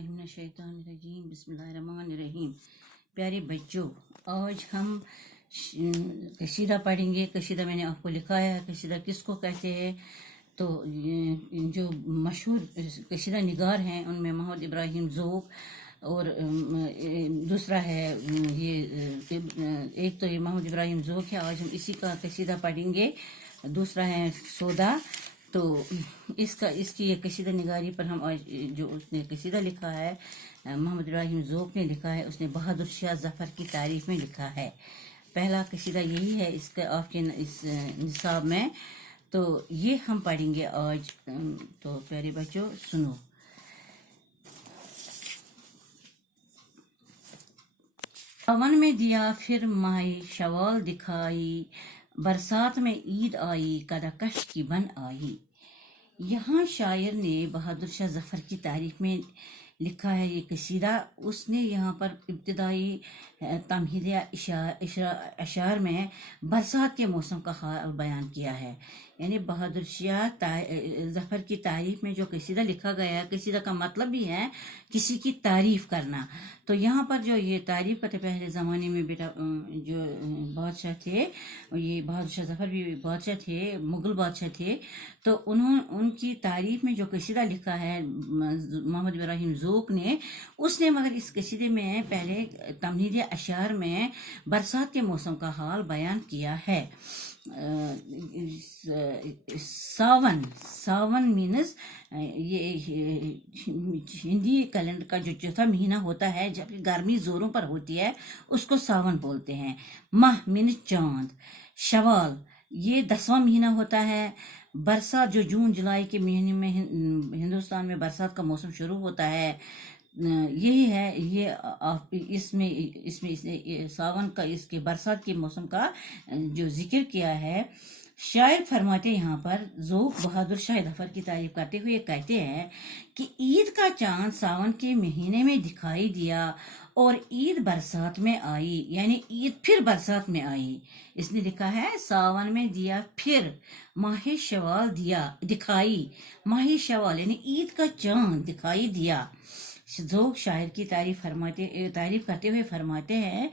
बिस्मिल्लाहिर्रहमानिर्रहीम बिस्मिल्लाहिर्रहमानिर्रहीम। प्यारे बच्चों, आज हम कसीदा पढ़ेंगे। कसीदा मैंने आपको लिखाया है। कसीदा किसको कहते हैं? तो जो मशहूर कसीदा निगार हैं उनमें मोहम्मद इब्राहिम ज़ोक और दूसरा है ये एक तो ये मोहम्मद इब्राहिम ज़ोक है। आज हम इसी का कसीदा पढ़ेंगे। दूसरा है सौदा। तो इसकी ये कसीदा निगारी पर हम आज जो उसने कसीदा लिखा है मोहम्मद इब्राहिम ज़ोक ने लिखा है। उसने बहादुर शाह ज़फ़र की तारीफ में लिखा है। पहला कसीदा यही है इसका आपके इस निसाब में। तो ये हम पढ़ेंगे आज। तो प्यारे बच्चों सुनो। सावन में दिया फिर माही शवाल दिखाई, बरसात में ईद आई कदाकश की बन आई। यहाँ शायर ने बहादुर शाह ज़फ़र की तारीफ में लिखा है ये कसीदा। उसने यहाँ पर इब्तिदाई तमहीदिया अशार में बरसात के मौसम का हाल बयान किया है। यानी बहादुर शाह ज़फ़र की तारीफ में जो कसीदा लिखा गया है, कसीदा का मतलब भी है किसी की तारीफ करना। तो यहाँ पर जो ये तारीफ करते, पहले ज़माने में बेटा जो बादशाह थे, ये बहादुर शाह ज़फ़र भी बादशाह थे, मुग़ल बादशाह थे। तो उनकी तारीफ में जो कसीदा लिखा है मोहम्मद इब्राहिम ज़ोक ने, उसने मगर इस कसीदे में पहले तमहीदिया अशार में बरसात के मौसम का हाल बयान किया है। सावन मीन्स ये हिंदी कैलेंडर का जो चौथा महीना होता है, जब गर्मी जोरों पर होती है, उसको सावन बोलते हैं। माह मीन्स चांद। शवाल ये 10वां महीना होता है। बरसात जो जून जुलाई के महीने में हिंदुस्तान में बरसात का मौसम शुरू होता है, यही है। ये इसमें इसने सावन का इसके बरसात के मौसम का जो जिक्र किया है। शायर फरमाते यहाँ पर ज़ोक बहादुर शाह ज़फ़र की तारीफ करते हुए कहते हैं कि ईद का चांद सावन के महीने में दिखाई दिया और ईद बरसात में आई, यानी ईद फिर बरसात में आई। इसने लिखा है सावन में दिया फिर माह शवाल दिखाई। माह शवाल यानी ईद का चांद दिखाई दिया। ज़ोक शायर की तारीफ करते हुए फरमाते हैं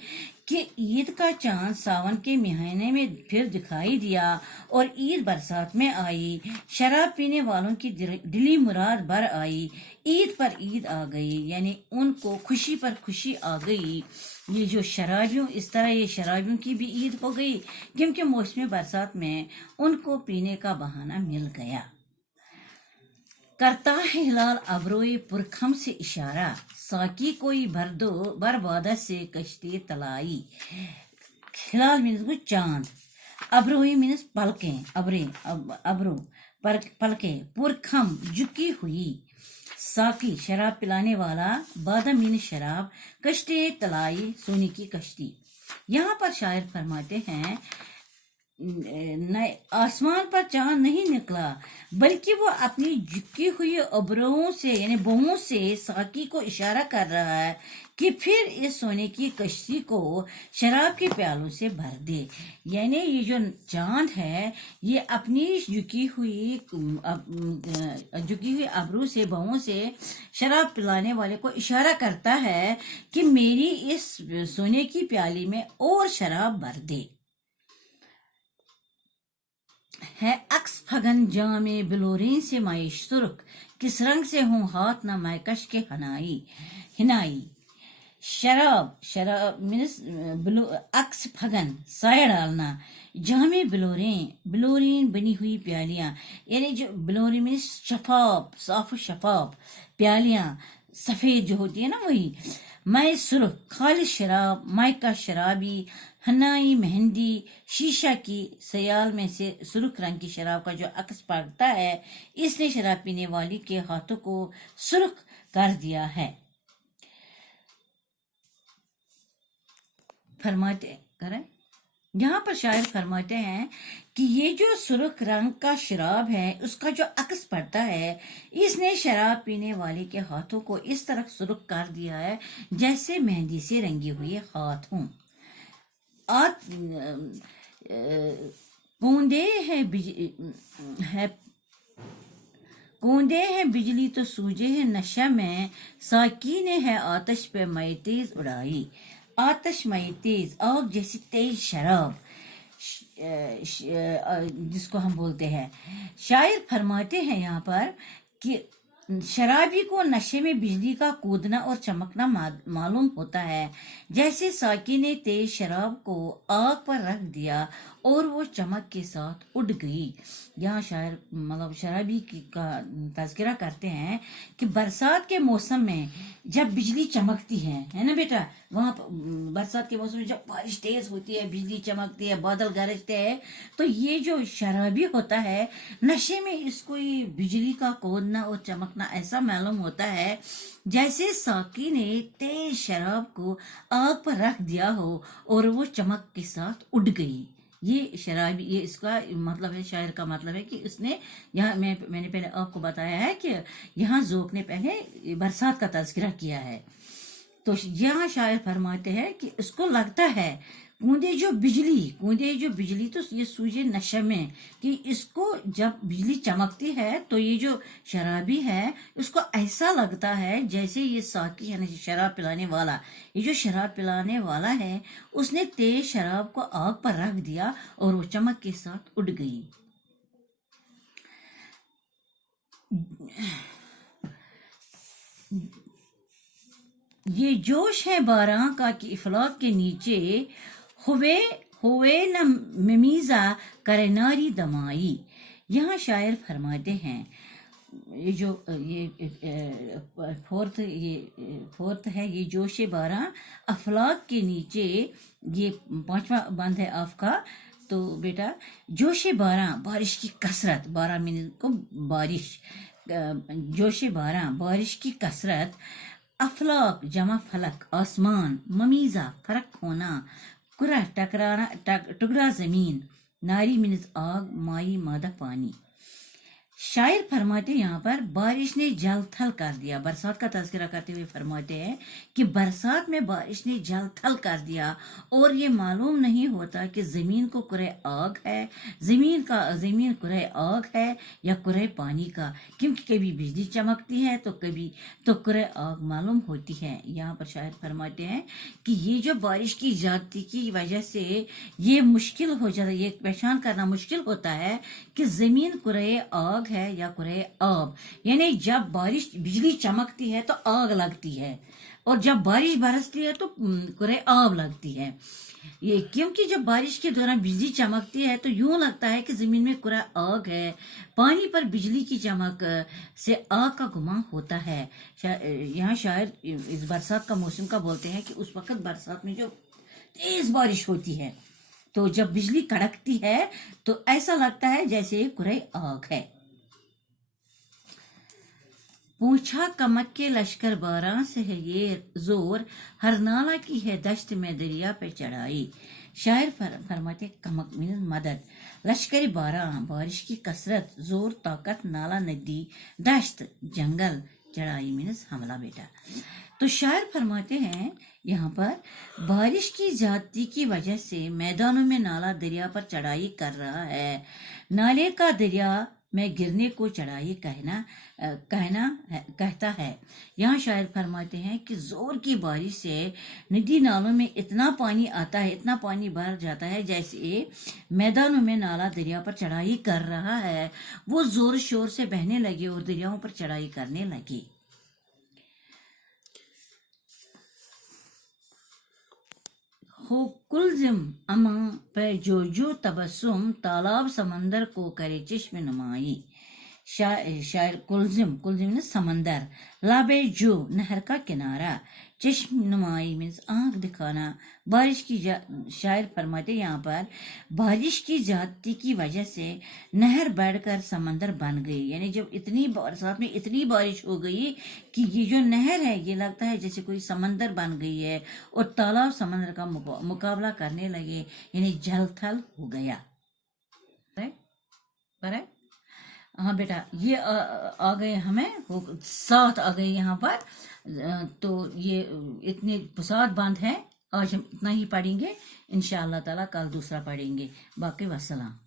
कि ईद का चांद सावन के महीने में फिर दिखाई दिया और ईद बरसात में आई। शराब पीने वालों की दिली मुराद भर आई। ईद पर ईद आ गई, यानी उनको खुशी पर खुशी आ गई। ये जो शराबियों, इस तरह ये शराबियों की भी ईद हो गई, क्योंकि मौसम बरसात में उनको पीने का बहाना मिल गया। करता है हिलाल अबरोए पुरखम से इशारा, साकी कोई भर दो बरबादा से कश्ती तलाई। हिलाल मीन्स चांद, अबरोए मीन्स पलकें, अबरो पलके, पुरखम झुकी हुई, साकी शराब पिलाने वाला, बादा मीन्स शराब, कश्ती तलाई सोने की कश्ती। यहाँ पर शायर फरमाते हैं आसमान पर चांद नहीं निकला, बल्कि वो अपनी झुकी हुई अबरों से यानी बहू से साकी को इशारा कर रहा है कि फिर इस सोने की कश्ती को शराब के प्यालों से भर दे। यानी ये जो चांद है, ये अपनी झुकी हुई अबरों से, बहू से शराब पिलाने वाले को इशारा करता है कि मेरी इस सोने की प्याली में और शराब भर दे। है अक्स फगन जामे बिलोरीन से माई सुर्ख, किस रंग से हूँ हाथ ना मैकश के हिनाई। शराब मीन्स अक्स फगन साया डालना, जामे बिलोरीन बनी हुई प्यालियां, यानी जो बिलोरी मीन्स शफाफ, साफ शफाफ प्यालियां, सफेद जो होती है ना, वही। मैं सुर्ख खालिश शराब, मायका शराबी, हनाई मेहंदी, शीशा की सयाल में से सुर्ख रंग की शराब का जो अक्स पड़ता है, इसने शराब पीने वाली के हाथों को सुर्ख कर दिया है। यहाँ पर शायर फरमाते हैं कि ये जो सुर्ख रंग का शराब है, उसका जो अक्स पड़ता है, इसने शराब पीने वाले के हाथों को इस तरह सुर्ख कर दिया है जैसे मेहंदी से रंगे हुए हाथ हों। बूंदे है कूदे हैं बिजली तो सूझे हैं नशा में, साकी ने है आतिश पे मई तेज उड़ाई। आतिश मई तेज, आग जैसी तेज शराब, जिसको हम बोलते हैं। शायर फरमाते हैं यहाँ पर कि शराबी को नशे में बिजली का कूदना और चमकना मालूम होता है, जैसे साकी ने तेज शराब को आग पर रख दिया और वो चमक के साथ उड़ गई। यहाँ शायर मतलब शराबी का तज़किरा करते हैं कि बरसात के मौसम में जब बिजली चमकती है ना बेटा, वहाँ बरसात के मौसम में जब बारिश तेज होती है, बिजली चमकती है, बादल गरजते हैं, तो ये जो शराबी होता है नशे में इसको ये बिजली का कूदना और चमकना ऐसा मालूम होता है जैसे साकी ने तेज शराब को आग पर रख दिया हो और वो चमक के साथ उड़ गई। ये शराबी, ये इसका मतलब है, शायर का मतलब है कि उसने यहाँ मैंने पहले आपको बताया है कि यहाँ ज़ोक ने पहले बरसात का तज़किरा किया है। तो यहाँ शायर फरमाते हैं कि उसको लगता है कूदे जो बिजली तो ये सूझे नशे में, कि इसको जब बिजली चमकती है तो ये जो शराबी है उसको ऐसा लगता है जैसे ये साकी यानी शराब पिलाने वाला, ये जो शराब पिलाने वाला है उसने तेज शराब को आग पर रख दिया और वो चमक के साथ उड़ गई। ये जोश है बारां का कि इफलाक के नीचे हुए न ममीज़ा करे नारी दमाई। यहाँ शायर फरमाते हैं ये जो फोर्थ है, ये जोश बारां अफलाक के नीचे, ये पांचवा बंद है आफ का। तो बेटा जोश बारां बारिश की कसरत, 12 मिनट को बारिश, जोश बारां बारिश की कसरत, अफलाक जमा फलक आसमान, ममीज़ा फर्क होना, कुरा टुकड़ा जमीन, नारी मीन्स आग, माई मादा पानी। शायर फरमाते यहाँ पर बारिश ने जल थल कर दिया, बरसात का तज़किरा करते हुए फरमाते हैं कि बरसात में बारिश ने जल थल कर दिया और ये मालूम नहीं होता कि ज़मीन को कुरे आग है, ज़मीन कुरे आग है या कुरे पानी का, क्योंकि कभी बिजली चमकती है तो कभी तो कुरे आग मालूम होती है। यहाँ पर शायर फरमाते हैं कि ये जो बारिश की ज़्यादती की वजह से ये मुश्किल हो जाता है, ये पहचान करना मुश्किल होता है कि ज़मीन कुरे आग है या कुरे आब, यानी जब बारिश बिजली चमकती है तो आग लगती है और जब बारिश बरसती है तो कुरे आब लगती है। ये क्योंकि जब बारिश के दौरान बिजली चमकती है तो यूं लगता है कि जमीन में कुरा आग है, पानी पर बिजली की चमक से आग का गुमान होता है। यहाँ शायर इस बरसात का मौसम का बोलते हैं कि उस वक्त बरसात में जो तेज बारिश होती है तो जब बिजली कड़कती है तो ऐसा लगता है जैसे कुरे आग है। पूछा कमक के लश्कर बारां से है ये जोर, हर नाला की है दश्त में दरिया पे चढ़ाई। शायर फरमाते कमक मीन मदद, लश्कर बारां बारिश की कसरत, जोर ताकत, नाला नदी, दश्त जंगल, चढ़ाई मीन्स हमला बेटा। तो शायर फरमाते हैं यहाँ पर बारिश की ज्यादती की वजह से मैदानों में नाला दरिया पर चढ़ाई कर रहा है, नाले का दरिया में गिरने को चढ़ाई कहता है। यहाँ शायर फरमाते हैं कि जोर की बारिश से नदी नालों में इतना पानी आता है, इतना पानी भर जाता है जैसे मैदानों में नाला दरिया पर चढ़ाई कर रहा है, वो जोर शोर से बहने लगे और दरियाओं पर चढ़ाई करने लगे। हो कुलजिम अमा पे जो तबस्सुम, तालाब समंदर को करे चश्म नुमाई। शायर कुलजिम ने समंदर, लाबे जो नहर का किनारा, चश्म नुमाई मीन्स आंख दिखाना। बारिश की शायर फरमाते यहाँ पर बारिश की ज्यादती की वजह से नहर बढ़कर समंदर बन गई, यानी जब इतनी बरसात में इतनी बारिश हो गई कि ये जो नहर है ये लगता है जैसे कोई समंदर बन गई है और तालाब समंदर का मुकाबला करने लगे, यानी जल थल हो गया। हाँ बेटा ये आ गए, हमें वो 7 आ गए यहाँ पर। तो ये इतने 7 बांध हैं, आज हम इतना ही पढ़ेंगे, इंशाअल्लाह ताला कल दूसरा पढ़ेंगे। बाकी वस्सलाम।